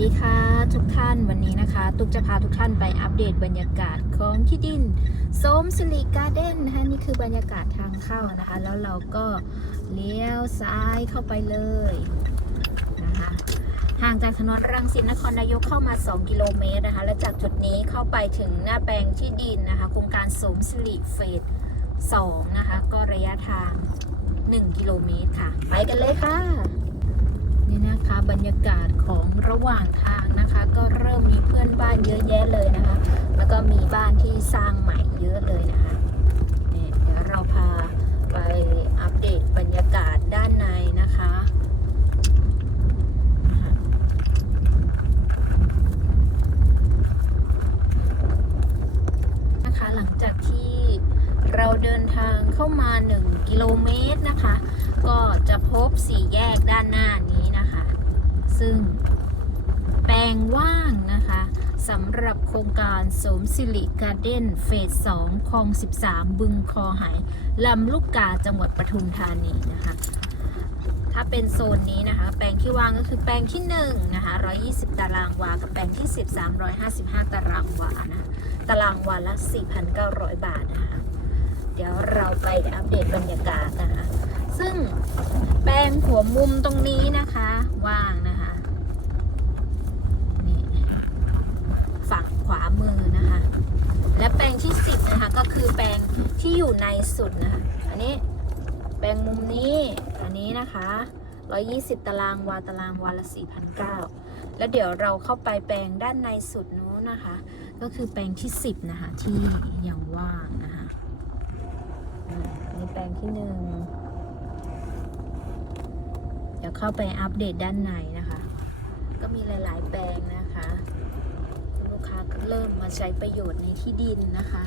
ดีค่ะทุกท่านวันนี้นะคะ ตุกจะพาทุกท่านไปอัปเดตบรรยากาศของที่ดินโสมสิริการ์เด้นนะคะนี่คือบรรยากาศทางเข้านะคะ แล้วเราก็เลี้ยวซ้ายเข้าไปเลยนะคะห่างจากถนนรังสิตนครนายกเข้ามา 2 กิโลเมตรนะคะ และจากจุดนี้เข้าไปถึงหน้าแปลงที่ดินนะคะ โครงการโสมสิริเฟส2นะคะ ก็ระยะทาง 1 กิโลเมตรค่ะ ไปกันเลยค่ะ นี่นะคะบรรยากาศของระหว่างทางนะคะ ก็เริ่มมีเพื่อนบ้านเยอะแยะเลยนะคะ แล้วก็มีบ้านที่สร้างใหม่เยอะเลยนะคะนี่เดี๋ยวเราพาไปอัปเดตบรรยากาศด้านในนะคะนะคะหลังจากที่เราเดินทางเข้ามา 1 กิโลเมตรนะคะ ก็จะพบสี่แยกด้านหน้านี้ ซึ่งแปลงว่างนะคะสำหรับโครงการสมสิริการ์เด้นเฟส 2 คลอง 13 บึงคอหายลำลูกกาจังหวัดปทุมธานีนะคะ ถ้าเป็นโซนนี้นะคะ แปลงที่ว่างก็คือแปลงที่1นะคะ120 ตารางวา กับแปลงที่ 10 355 ตารางวานะตารางวาละ 4,900 บาทนะคะ เดี๋ยวเราไปอัปเดตบรรยากาศนะคะ ซึ่งแปลงหัวมุมตรงนี้นะคะว่างนะคะนี่ฝั่งขวามือนะคะ และแปลงที่ 10 นะ คือแปลงที่อยู่ในสุดนะคะอันนี้แปลงมุมนี้อันนี้นะคะ 120 ตารางวาตารางวาละ4,900แล้วเดี๋ยวเราเข้าไปแปลงด้านในสุดนู้นนะคะ ก็คือแปลงที่ 10 นะคะ ที่ยังว่างนะคะอันนี้แปลงที่หนึ่งเดี๋ยวเข้าไปอัปเดตด้านในนะคะ ก็มีหลาย ๆ แปลงนะคะ ลูกค้าก็เริ่มมาใช้ประโยชน์ในที่ดินนะคะ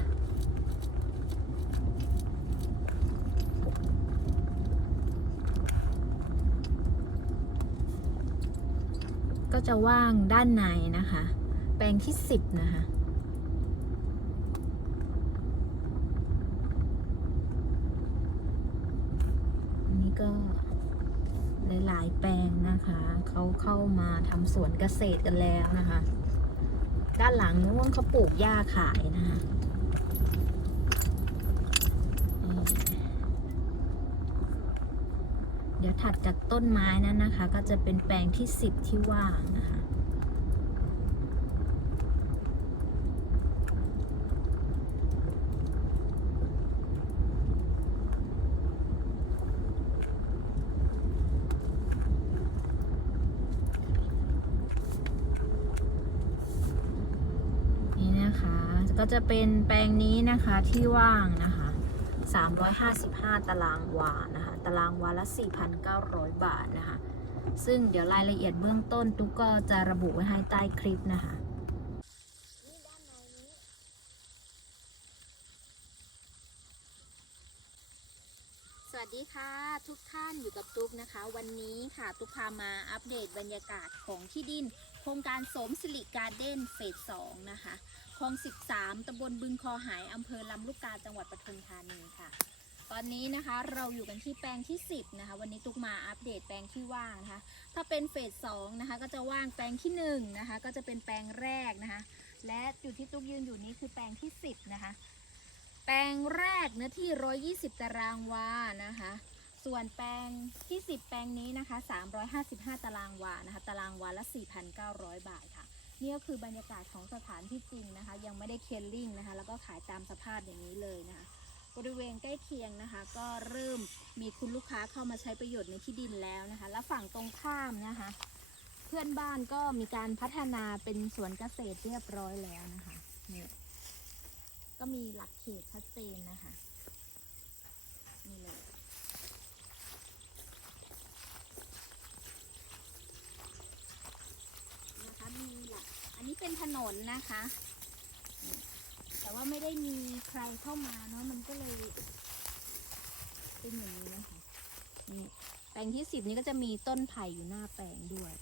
ก็จะว่างด้านในนะคะ แปลงที่ 10 นะคะ อันนี้ก็หลาย ๆ แปลงนะคะ เขาเข้ามาทำสวนเกษตรกันแล้วนะคะ ด้านหลังนู้นเขาปลูกหญ้าขายนะคะนี่เดี๋ยว ถัดจากต้นไม้นั้นนะคะ ก็จะเป็นแปลงที่ 10 ที่ว่างนะคะนี่นะคะก็จะเป็นแปลงนี้นะคะที่ว่างนะคะ 355 ตารางวานะคะ ตารางวาละ 4,900 บาทนะคะ ซึ่งเดี๋ยวรายละเอียดเบื้องต้นตุ๊กก็จะระบุไว้ให้ใต้คลิปนะคะสวัสดีค่ะทุกท่านอยู่กับตุ๊กนะคะ วันนี้ค่ะตุ๊กพามาอัปเดตบรรยากาศของที่ดิน โครงการสมสิริการ์เด้นเฟส2นะคะคลอง 13ตำบลบึงคอหายอำเภอลำลูกกาจังหวัดปทุมธานีค่ะ ตอนนี้นะคะเราอยู่กันที่แปลงที่ 10นะคะวันนี้ตุกมาอัปเดตแปลงที่ว่างนะคะถ้าเป็นเฟส2นะคะก็จะว่างแปลงที่1นะคะก็จะเป็นแปลงแรกนะคะและจุดที่ตุกยืนอยู่นี้คือแปลงที่ 10นะคะแปลงแรกเนื้อที่ 120 ตารางวานะคะส่วนแปลงที่ 10 แปลงนี้นะคะ 355 ตารางวานะคะตารางวาละ 4,900 บาทค่ะนี่ก็คือบรรยากาศของสถานที่จริงนะคะ ยังไม่ได้เคลลิ่งนะคะ แล้วก็ขายตามสภาพอย่างนี้เลยนะคะ บริเวณใกล้เคียงนะคะ ก็เริ่มมีคุณลูกค้าเข้ามาใช้ประโยชน์ในที่ดินแล้วนะคะ และฝั่งตรงข้ามนะคะ เพื่อนบ้านก็มีการพัฒนาเป็นสวนเกษตรเรียบร้อยแล้วนะคะนี่ก็มีหลักเขตชัดเจนนะคะนี่เลยนะคะมีหลักอันนี้เป็นถนนนะคะ ว่าไม่ได้มีใครเข้ามาเนาะมันก็เลยเป็นอย่างนี้นะคะนี่แปลงที่สิบนี้ก็จะมีต้นไผ่อยู่หน้าแปลงด้วย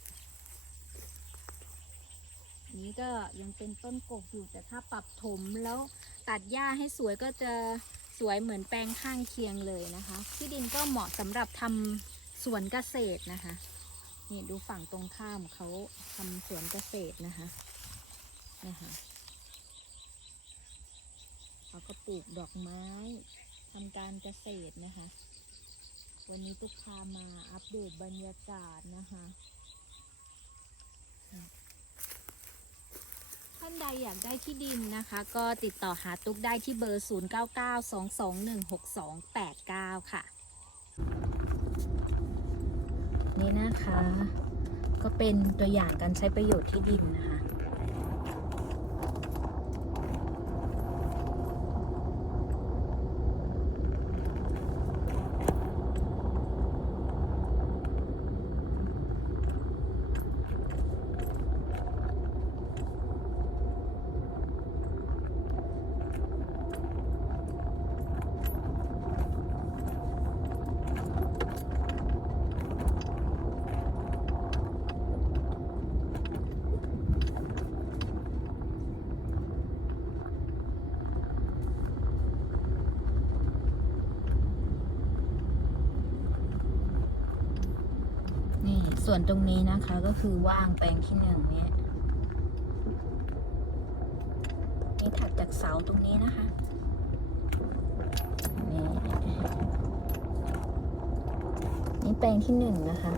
นี้ก็ยังเป็นต้นกกอยู่แต่ถ้าปรับถมแล้วตัดหญ้าให้สวยก็จะสวยเหมือนแปลงข้างเคียงเลยนะคะ ที่ดินก็เหมาะสำหรับทำสวนเกษตรนะคะนี่ดูฝั่งตรงข้ามเขาทำสวนเกษตรนะคะนะคะ ปลูกดอกไม้ทำการเกษตรนะคะ วันนี้ตุ๊กพามาอัปเดตบรรยากาศนะคะ ท่านใดอยากได้ที่ดินนะคะ ก็ติดต่อหาตุ๊กได้ที่เบอร์ 0992216289 ค่ะ นี่นะคะ ก็เป็นตัวอย่างการใช้ประโยชน์ที่ดินนะคะ นี่ ส่วนตรงนี้นะคะก็คือว่างแปลงที่หนึ่งเนี่ยนี่ถัดจากเสาตรงนี้นะคะนี่นี่แปลงที่หนึ่งนะคะ